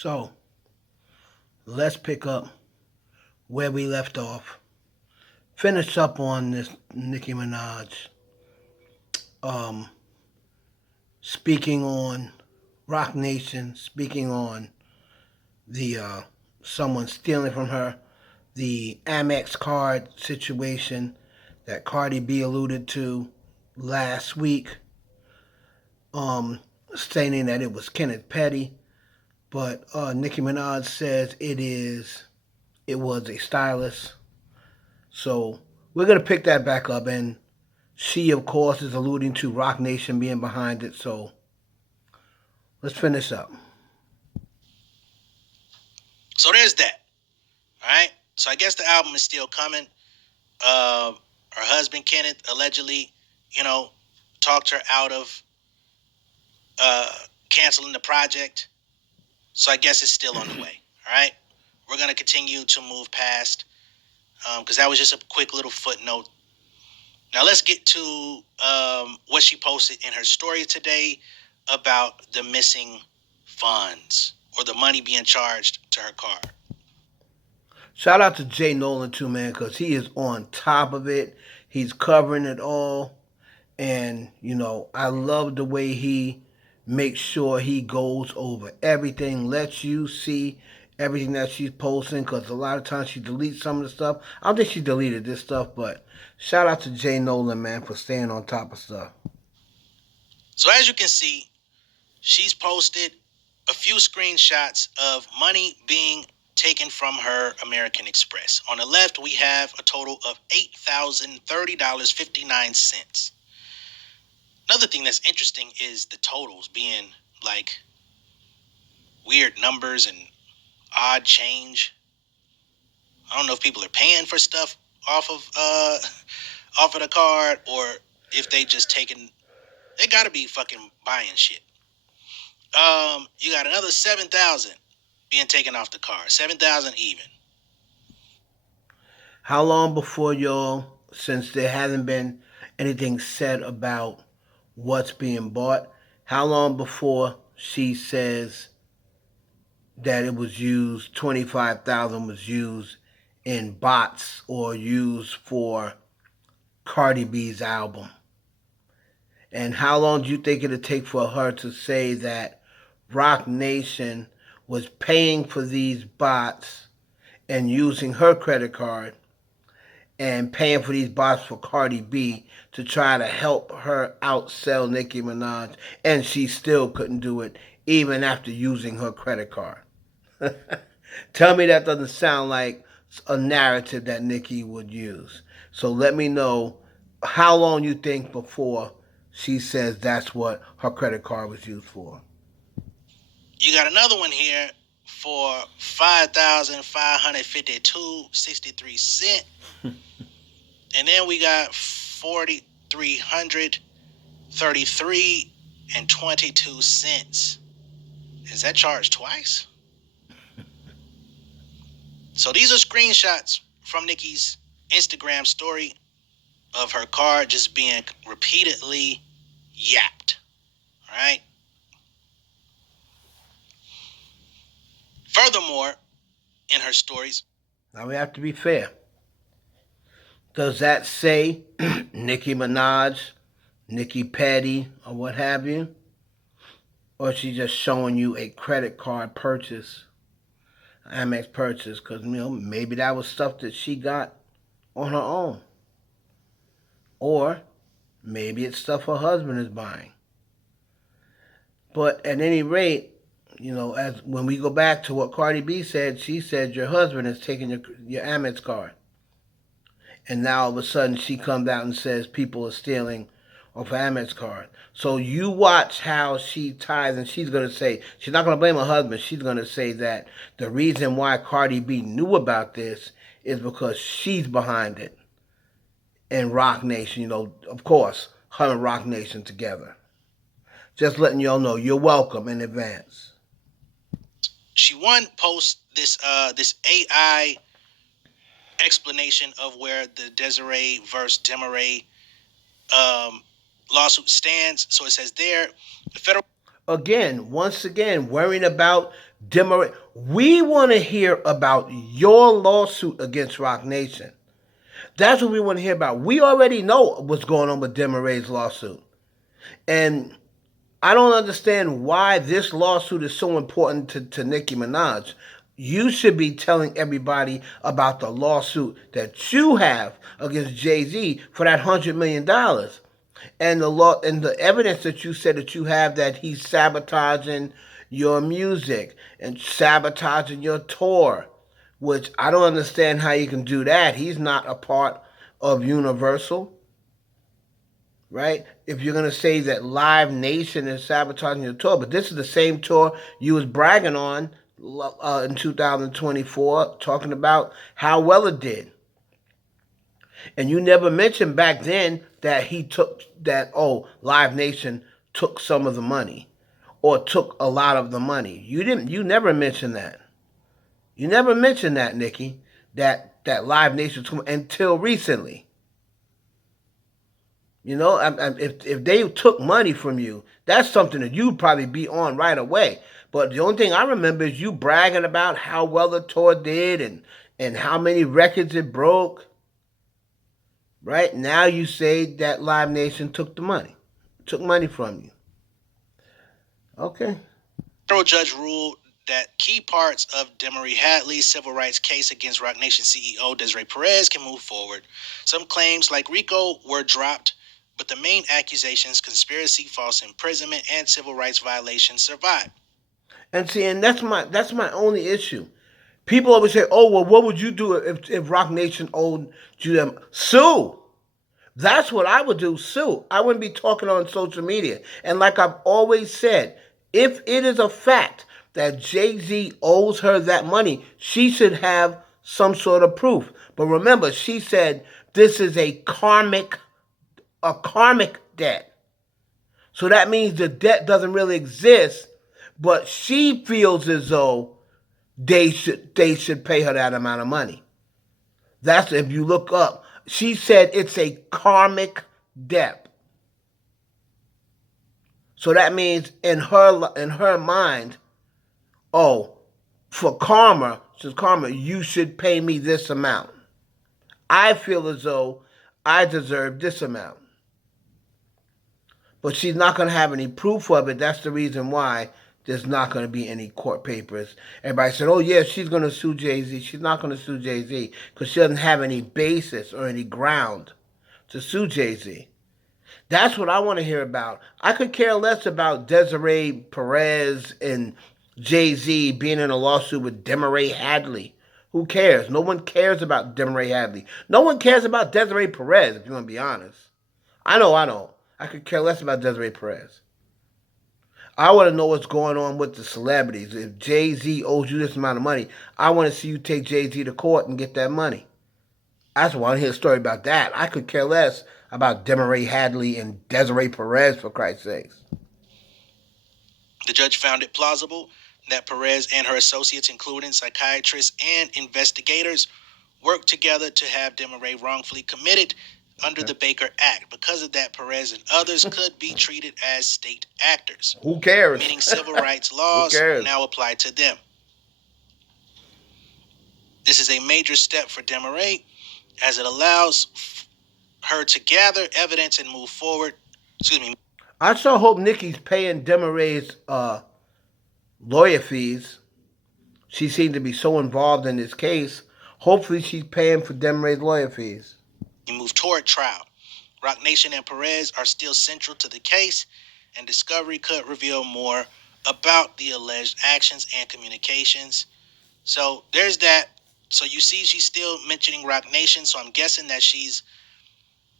So let's pick up where we left off. Finish up on this Nicki Minaj um, speaking on Rock Nation, speaking on the someone stealing from her, the Amex card situation that Cardi B alluded to last week, um, stating that it was Kenneth Petty, but Nicki Minaj says it was a stylist. So we're gonna pick that back up, and she, of course, is alluding to Rock Nation being behind it. So let's finish up. So there's that. All right. So I guess the album is still coming. Her husband Kenneth allegedly, you know, talked her out of uh, canceling the project. So I guess it's still on the way. All right. We're gonna continue to move past because that was just a quick little footnote. Now let's get to what she posted in her story today about the missing funds or the money being charged to her card. Shout out to Jay Nolan too, man, because he is on top of it. He's covering it all, and I love the way he makes sure he goes over everything, lets you see everything that she's posting. Because a lot of times she deletes some of the stuff. I don't think she deleted this stuff, but shout out to Jay Nolan, man, for staying on top of stuff. So as you can see, she's posted a few screenshots of money being taken from her American Express. On the left, we have a total of $8,030.59. Another thing that's interesting is the totals being like weird numbers and odd change. I don't know if people are paying for stuff off of off of the card or if they just taking they gotta be fucking buying shit. You got another 7,000 being taken off the car. 7,000 even. How long before y'all, since there hasn't been anything said about what's being bought, how long before she says that it was used, 25,000 was used in bots or used for Cardi B's album? And how long do you think it'd take for her to say that Rock Nation was paying for these bots and using her credit card and paying for these bots for Cardi B to try to help her outsell Nicki Minaj, and she still couldn't do it even after using her credit card? Tell me that doesn't sound like a narrative that Nicki would use. So let me know how long you think before she says that's what her credit card was used for. You got another one here for 5,552.63 cents. And then we got 4,333.22 cents. Is that charged twice? So these are screenshots from Nicki's Instagram story of her card just being repeatedly yapped. All right. Furthermore, in her stories, Now we have to be fair. Does that say Nicki Minaj, Nicki Petty, or what have you? Or is she just showing you a credit card purchase, Amex purchase? Because maybe that was stuff that she got on her own. Or maybe it's stuff her husband is buying. But at any rate, as when we go back to what Cardi B said, she said your husband is taking your Amex card, and now all of a sudden she comes out and says people are stealing off Amex card. So you watch how she ties, and she's gonna say she's not gonna blame her husband. She's gonna say that the reason why Cardi B knew about this is because she's behind it, and Rock Nation. Of course, her and Rock Nation together. Just letting y'all know you're welcome in advance. she one posts this AI explanation of where the Desiree versus Demaray um, lawsuit stands. So it says there, the federal. again, once again, worrying about Democrat. We want to hear about your lawsuit against Rock Nation. That's what we want to hear about. We already know what's going on with Demaray's lawsuit. And I don't understand why this lawsuit is so important to Nicki Minaj. You should be telling everybody about the lawsuit that you have against Jay Z for that $100 million, and the law and the evidence that you said that you have that he's sabotaging your music and sabotaging your tour, which I don't understand how you can do that. He's not a part of Universal, right? If you're gonna say that Live Nation is sabotaging your tour, but this is the same tour you was bragging on in 2024, talking about how well it did, and you never mentioned back then that he took that. Oh, Live Nation took some of the money, or took a lot of the money. You didn't. You never mentioned that. You never mentioned that, Nicki. That Live Nation took until recently. If they took money from you, that's something that you'd probably be on right away. But the only thing I remember is you bragging about how well the tour did and how many records it broke. Right now, you say that Live Nation took money from you. Okay. Federal judge ruled that key parts of Demery Hadley's civil rights case against Roc Nation CEO Desiree Perez can move forward. Some claims, like RICO, were dropped, but the main accusations, conspiracy, false imprisonment, and civil rights violations, survive. And see, and that's my only issue. People always say, "Oh, well, what would you do if Rock Nation owed you them?" Sue. That's what I would do, sue. I wouldn't be talking on social media. And like I've always said, if it is a fact that Jay Z owes her that money, she should have some sort of proof. But remember, she said this is a karmic debt. So that means the debt doesn't really exist, but she feels as though they should pay her that amount of money. That's if you look up. She said it's a karmic debt. So that means in her mind, oh, for karma, says karma, you should pay me this amount. I feel as though I deserve this amount. But she's not going to have any proof of it. That's the reason why there's not going to be any court papers. Everybody said, oh, yeah, she's going to sue Jay Z. She's not going to sue Jay Z because she doesn't have any basis or any ground to sue Jay Z. That's what I want to hear about. I could care less about Desiree Perez and Jay Z being in a lawsuit with Demaree Hadley. Who cares? No one cares about Demaree Hadley. No one cares about Desiree Perez, if you want to be honest. I know. I could care less about Desiree Perez. I want to know what's going on with the celebrities. If Jay Z owes you this amount of money, I want to see you take Jay Z to court and get that money. I just want to hear a story about that. I could care less about Demaree Hadley and Desiree Perez, for Christ's sakes. The judge found it plausible that Perez and her associates, including psychiatrists and investigators, worked together to have Demaree wrongfully committed under Okay. the Baker Act. Because of that, Perez and others could be treated as state actors, Who cares? meaning civil rights Who laws cares? now apply to them. This is a major step for Demaree as it allows her to gather evidence and move forward. Excuse me. I sure hope Nicki's paying Demaree's lawyer fees. She seemed to be so involved in this case. Hopefully, she's paying for Demaree's lawyer fees. Move toward trial. Roc Nation and Perez are still central to the case, and discovery could reveal more about the alleged actions and communications. So there's that. So you see, she's still mentioning Roc Nation. So I'm guessing that she's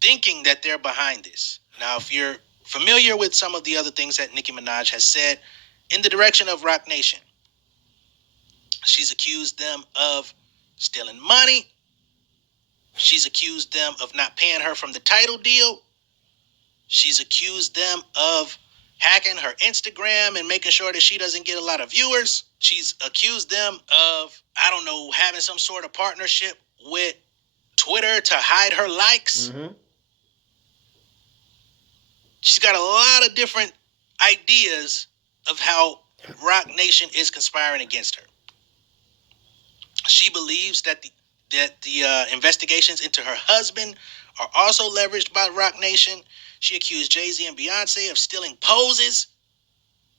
thinking that they're behind this. Now, if you're familiar with some of the other things that Nicki Minaj has said in the direction of Roc Nation, she's accused them of stealing money. She's accused them of not paying her from the title deal. She's accused them of hacking her Instagram and making sure that she doesn't get a lot of viewers. She's accused them of, I don't know, having some sort of partnership with Twitter to hide her likes. Mm-hmm. She's got a lot of different ideas of how Rock Nation is conspiring against her. She believes that the investigations into her husband are also leveraged by Rock Nation. She accused Jay-Z and Beyonce of stealing poses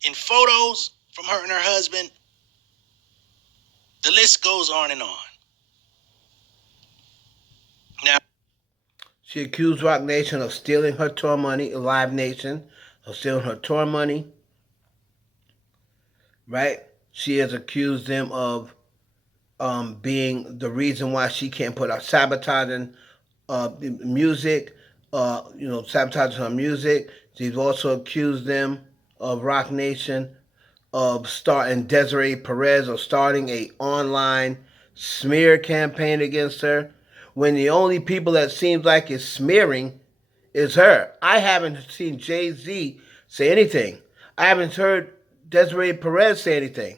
in photos from her and her husband. The list goes on and on. Now, She accused Rock Nation of stealing her tour money, Live Nation, of stealing her tour money, right? She has accused them of being the reason why she can't put out sabotaging music, sabotaging her music. She's also accused them of Rock Nation of starting Desiree Perez of starting a online smear campaign against her. When the only people that seems like is smearing is her. I haven't seen Jay Z say anything. I haven't heard Desiree Perez say anything.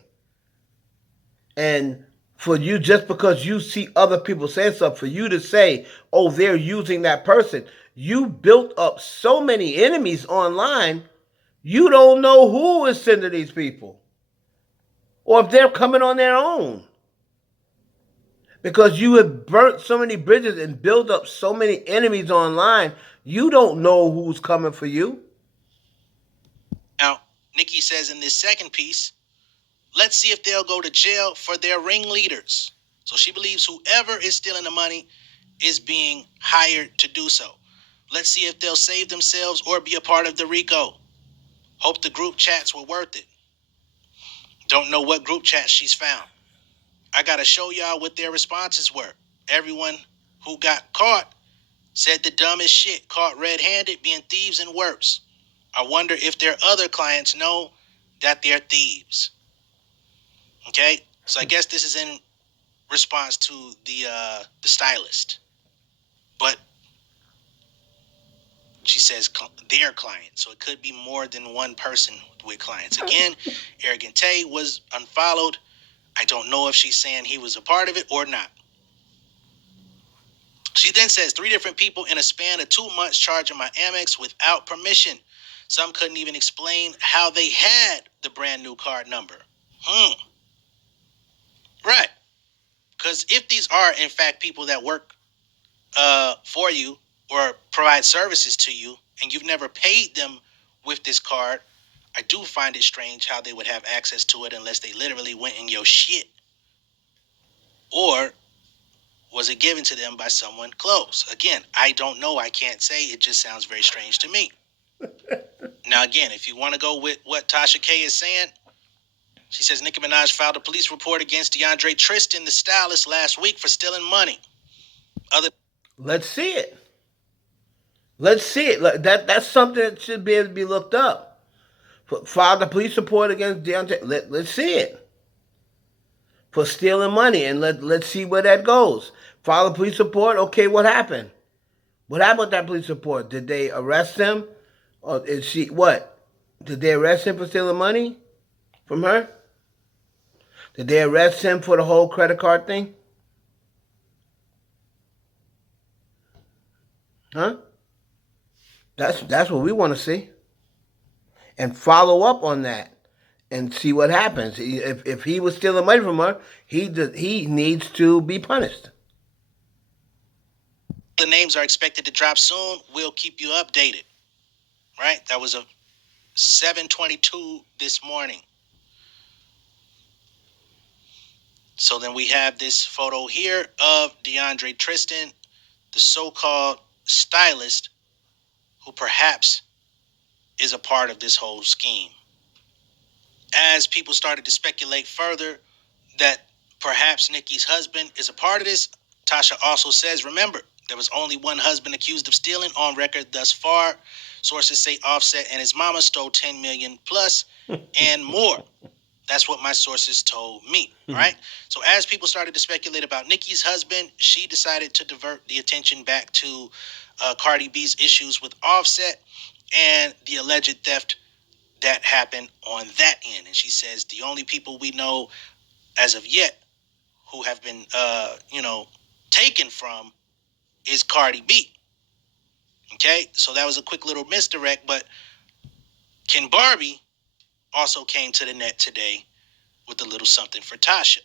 And for you, just because you see other people saying stuff, for you to say, oh, they're using that person, you built up so many enemies online, you don't know who is sending these people or if they're coming on their own. Because you have burnt so many bridges and built up so many enemies online, you don't know who's coming for you. now, Nicki says in this second piece, let's see if they'll go to jail for their ringleaders. So she believes whoever is stealing the money is being hired to do so. Let's see if they'll save themselves or be a part of the RICO. Hope the group chats were worth it. Don't know what group chats she's found. I gotta show y'all what their responses were. Everyone who got caught said the dumbest shit, caught red-handed, being thieves and worse. I wonder if their other clients know that they're thieves. Okay, so I guess this is in response to the stylist, but she says their client, so it could be more than one person with clients. Again, Arrogant Tay was unfollowed. I don't know if she's saying he was a part of it or not. She then says 3 different people in a span of 2 months charging my Amex without permission. Some couldn't even explain how they had the brand new card number. Right. Because if these are, in fact, people that work for you or provide services to you and you've never paid them with this card, I do find it strange how they would have access to it unless they literally went in your shit. Or was it given to them by someone close? Again, I don't know. I can't say. It just sounds very strange to me. Now, again, if you want to go with what Tasha K is saying, she says Nicki Minaj filed a police report against DeAndre Tristan, the stylist, last week for stealing money. Let's see it. Let's see it. That's something that should be able to be looked up. Filed a police report against Deontay. Let's see it for stealing money, and let's see where that goes. File a police report. Okay, what happened? What happened with that police report? Did they arrest him, or is she what? Did they arrest him for stealing money from her? Did they arrest him for the whole credit card thing? Huh? That's what we want to see, and follow up on that and see what happens. If he was stealing money from her, he needs to be punished. The names are expected to drop soon. We'll keep you updated. Right? That was a 7:22 this morning. So then we have this photo here of DeAndre Tristan, the so-called stylist, who perhaps is a part of this whole scheme. As people started to speculate further that perhaps Nicki's husband is a part of this, Tasha also says, remember, there was only one husband accused of stealing on record thus far. Sources say Offset and his mama stole 10 million plus and more. That's what my sources told me, right? So as people started to speculate about Nicki's husband, she decided to divert the attention back to Cardi B's issues with Offset and the alleged theft that happened on that end. And she says the only people we know as of yet who have been, taken from is Cardi B. Okay, so that was a quick little misdirect, but can Barbie also came to the net today with a little something for Tasha.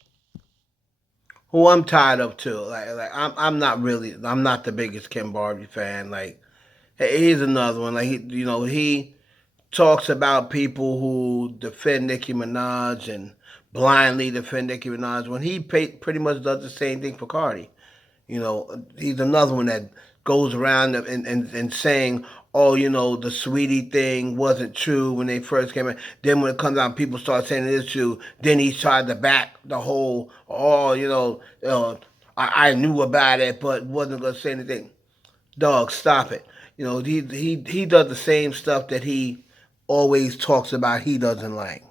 Who I'm tired of too. I'm not the biggest Kim Barbie fan. Like, he's another one. Like, he talks about people who defend Nicki Minaj and blindly defend Nicki Minaj when pretty much does the same thing for Cardi. He's another one that goes around and saying, oh, the sweetie thing wasn't true when they first came in. Then when it comes out, people start saying it is true. Then he tried to back the whole, oh, I knew about it, but wasn't going to say anything. Dog, stop it. He does the same stuff that he always talks about he doesn't like.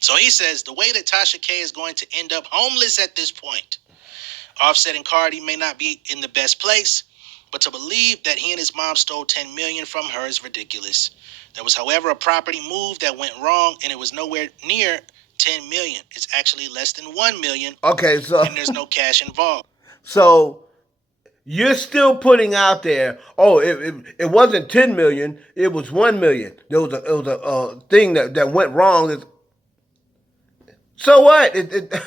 So he says the way that Tasha K is going to end up homeless at this point. Offset and Cardi may not be in the best place, but to believe that he and his mom stole $10 million from her is ridiculous. There was, however, a property move that went wrong, and it was nowhere near $10 million. It's actually less than $1 million, Okay, so and there's no cash involved. so you're still putting out there. Oh, it wasn't 10 million. It was 1 million. There was a thing that went wrong. So what?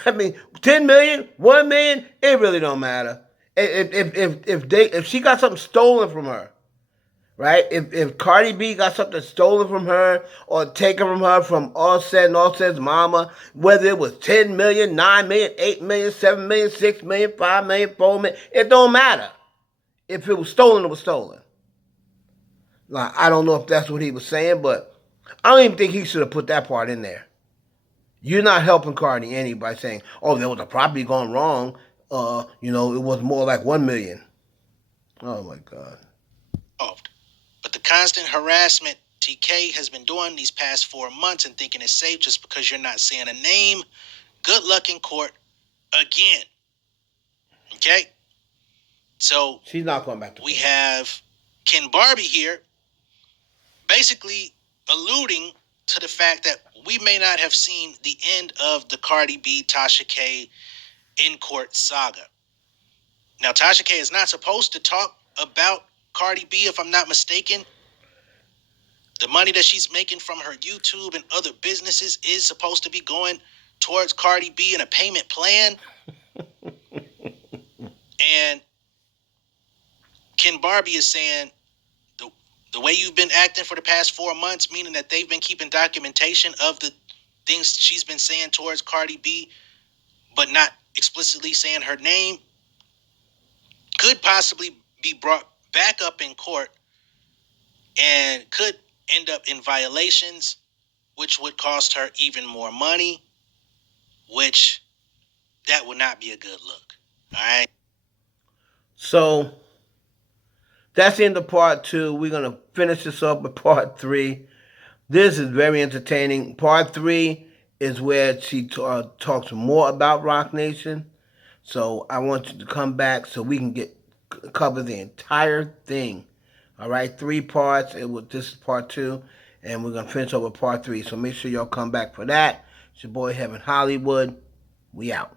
I mean, 10 million, 1 million. It really don't matter. If she got something stolen from her, right? If Cardi B got something stolen from her or taken from her from Offset and Offset's mama, whether it was 10 million, 9 million, 8 million, 7 million, 6 million, 5 million, 4 million, it don't matter. If it was stolen, it was stolen. Like, I don't know if that's what he was saying, but I don't even think he should have put that part in there. You're not helping Cardi any by saying, "Oh, there was a property gone wrong." It was more like 1 million. Oh my God. But the constant harassment TK has been doing these past 4 months and thinking it's safe just because you're not saying a name, good luck in court again. Okay? So She's not going back to we court. have Ken Barbie here basically alluding to the fact that we may not have seen the end of the Cardi B Tasha K in court saga. Now, Tasha K is not supposed to talk about Cardi B, if I'm not mistaken. The money that she's making from her YouTube and other businesses is supposed to be going towards Cardi B in a payment plan. And Ken Barbie is saying the way you've been acting for the past 4 months, meaning that they've been keeping documentation of the things she's been saying towards Cardi B, but not explicitly saying her name, could possibly be brought back up in court and could end up in violations, which would cost her even more money, which that would not be a good look. All right. So that's the end of part two. We're gonna finish this up with part three. This is very entertaining. Part three is where she talks more about Rock Nation. So I want you to come back so we can cover the entire thing. All right, three parts. This is part two, and we're gonna finish up with part three. So make sure y'all come back for that. It's your boy Heaven Hollywood. We out.